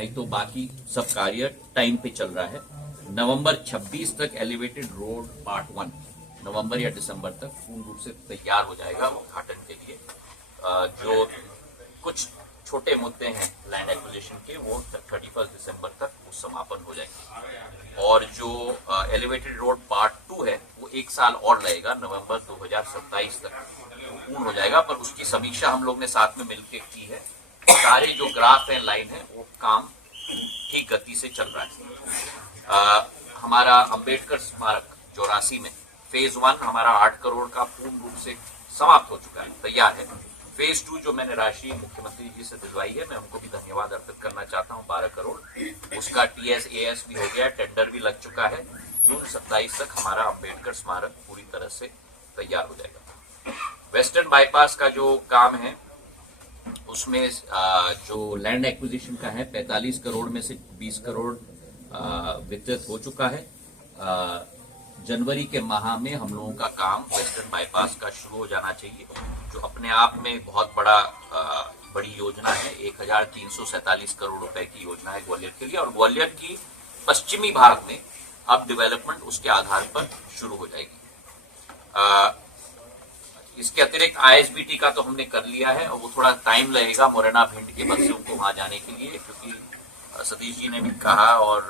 नहीं तो बाकी सब कार्य टाइम पे चल रहा है। नवंबर 26 तक एलिवेटेड रोड पार्ट 1 नवंबर या दिसंबर तक पूर्ण रूप से तैयार हो जाएगा उद्घाटन के लिए। जो कुछ छोटे मुद्दे हैं लैंड एक्विजिशन के, वो 31 दिसंबर तक वो समापन हो जाएंगे। और जो एलिवेटेड रोड पार्ट 2 है वो 1 साल और लगेगा, नवंबर 2027 तक पूर्ण हो जाएगा। पर उसकी समीक्षा हम लोग ने साथ में मिलकर की है। सारे जो ग्राफ है, लाइन है, वो काम ठीक गति से चल रहा है। हमारा अंबेडकर स्मारक 84 में फेज 1 हमारा 8 करोड़ का पूर्ण रूप से समाप्त हो चुका है, तैयार है। फेज 2 जो मैंने राशि मुख्यमंत्री जी से दिलवाई है, मैं उनको भी धन्यवाद अर्पित करना चाहता हूँ, 12 करोड़। उसका TS-AS भी हो गया, टेंडर भी लग चुका है। जून 27 तक हमारा अंबेडकर स्मारक पूरी तरह से तैयार हो जाएगा। वेस्टर्न बाईपास का जो काम है उसमें जो लैंड एक्विजिशन का है 45 करोड़ में से 20 करोड़ वितरित हो चुका है। जनवरी के माह में हम लोगों का काम वेस्टर्न बाईपास का शुरू हो जाना चाहिए, जो अपने आप में बहुत बड़ी योजना है। 1347 करोड़ रुपए की योजना है ग्वालियर के लिए, और ग्वालियर की पश्चिमी भाग में अब डेवलपमेंट उसके आधार पर शुरू हो जाएगी। इसके अतिरिक्त ISBT का तो हमने कर लिया है, और वो थोड़ा टाइम लगेगा मुरैना भिंड के बच्चों को वहां जाने के लिए, क्योंकि सतीश जी ने भी कहा और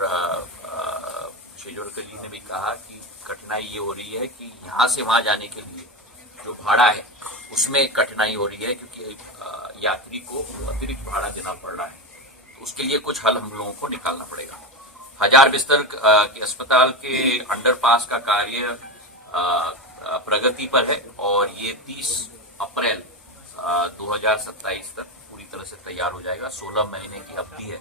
शेजोरकर जी ने भी कहा कि कठिनाई ये हो रही है कि यहाँ से वहां जाने के लिए जो भाड़ा है उसमें कठिनाई हो रही है, क्योंकि यात्री को अतिरिक्त भाड़ा देना पड़ रहा है। तो उसके लिए कुछ हल हम लोगों को निकालना पड़ेगा। 1000 बिस्तर के अस्पताल के अंडरपास का कार्य प्रगति पर है, और ये 30 अप्रैल 2027 तक पूरी तरह से तैयार हो जाएगा। 16 महीने की अवधि है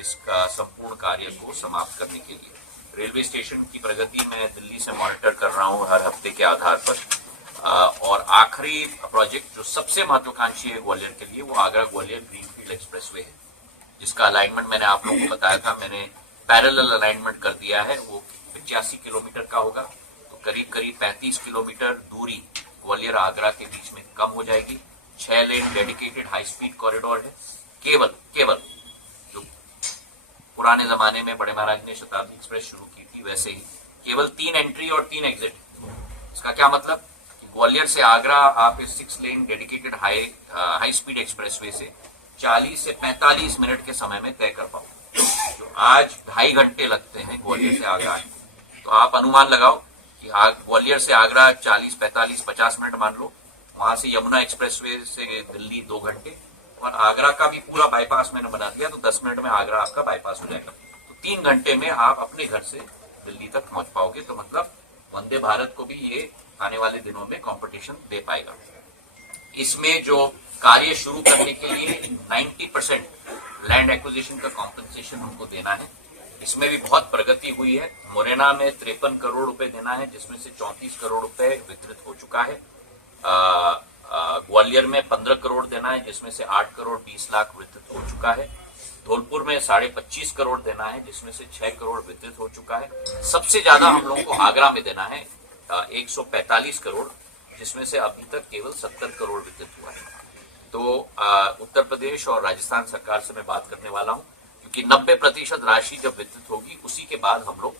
इसका संपूर्ण कार्य को समाप्त करने के लिए। रेलवे स्टेशन की प्रगति मैं दिल्ली से मॉनिटर कर रहा हूँ हर हफ्ते के आधार पर। और आखिरी प्रोजेक्ट जो सबसे महत्वाकांक्षी है ग्वालियर के लिए, वो आगरा ग्वालियर ग्रीनफील्ड एक्सप्रेसवे है, जिसका अलाइनमेंट मैंने आप लोगों को बताया था। मैंने पैरेलल अलाइनमेंट कर दिया है, वो 85 किलोमीटर का होगा। करीब 35 किलोमीटर दूरी ग्वालियर आगरा के बीच में कम हो जाएगी। 6 लेन डेडिकेटेड हाई स्पीड कॉरिडोर है। केवल जो पुराने जमाने में बड़े महाराज ने शताब्दी एक्सप्रेस शुरू की थी, वैसे ही केवल 3 एंट्री और 3 एग्जिट। इसका क्या मतलब कि ग्वालियर से आगरा आप इस 6 लेन डेडिकेटेड हाई स्पीड एक्सप्रेसवे से 40 से 45 मिनट के समय में तय कर पाओ। जो आज 2.5 घंटे लगते हैं ग्वालियर से आगरा, तो आप अनुमान लगाओ कि ग्वालियर से आगरा 40, 45, 50 मिनट मान लो। वहां से यमुना एक्सप्रेसवे से दिल्ली 2 घंटे, और आगरा का भी पूरा बाईपास मैंने बना दिया, तो 10 मिनट में आगरा आपका बाईपास हो जाएगा। तो 3 घंटे में आप अपने घर से दिल्ली तक पहुंच पाओगे। तो मतलब वंदे भारत को भी ये आने वाले दिनों में कंपटीशन दे पाएगा। इसमें जो कार्य शुरू करने के लिए 90% लैंड एक्विजिशन का कॉम्पनसेशन हमको देना है, इसमें भी बहुत प्रगति हुई है। मुरैना में 53 करोड़ रुपए देना है, जिसमें से 34 करोड़ रुपए वितरित हो चुका है। ग्वालियर में 15 करोड़ देना है, जिसमें से 8 करोड़ 20 लाख वितरित हो चुका है। धौलपुर में 25.5 करोड़ देना है, जिसमें से 6 करोड़ वितरित हो चुका है। सबसे ज्यादा हम लोगों को आगरा में देना है 145 करोड़, जिसमें से अभी तक केवल 70 करोड़ वितरित हुआ है। तो उत्तर प्रदेश और राजस्थान सरकार से मैं बात करने वाला हूँ, कि 90% राशि जब वितरित होगी उसी के बाद हम लोग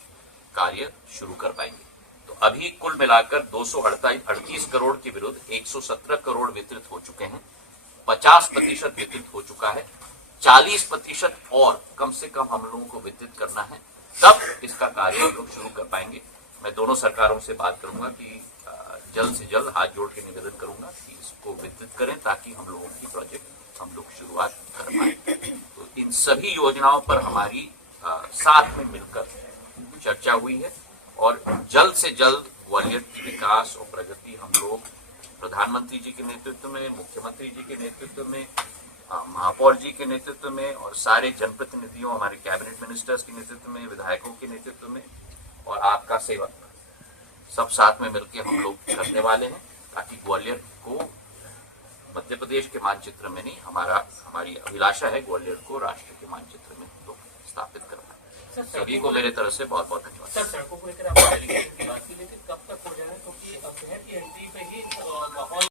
कार्य शुरू कर पाएंगे। तो अभी कुल मिलाकर 238 करोड़ के विरुद्ध 117 करोड़ वितरित हो चुके हैं। 50% वितरित हो चुका है। 40% और कम से कम हम लोगों को वितरित करना है, तब इसका कार्य हम लोग शुरू कर पाएंगे। मैं दोनों सरकारों से बात करूंगा कि जल्द से जल्द हाथ जोड़ के निवेदन करूंगा कि इसको वितरित करें, ताकि हम लोगों की प्रोजेक्ट हम लोग शुरुआत कर पाए। तो इन सभी योजनाओं पर हमारी साथ में मिलकर चर्चा हुई है, और जल्द से जल्द ग्वालियर की विकास और प्रगति हम लोग प्रधानमंत्री जी के नेतृत्व में, मुख्यमंत्री जी के नेतृत्व में, महापौर जी के नेतृत्व में, और सारे जनप्रतिनिधियों, हमारे कैबिनेट मिनिस्टर्स के नेतृत्व में, विधायकों के नेतृत्व में, और आपका सेवक, सब साथ में मिलकर हम लोग करने वाले हैं, ताकि ग्वालियर को मध्य प्रदेश के मानचित्र में नहीं, हमारी अभिलाषा है ग्वालियर को राष्ट्र के मानचित्र में तो स्थापित करना। सभी को मेरे तरफ से बहुत बहुत धन्यवाद। सर, सड़कों को लेकर आप बात की, लेकिन कब तक हो जाए, क्योंकि अब शहर की एंट्री पे ही माहौल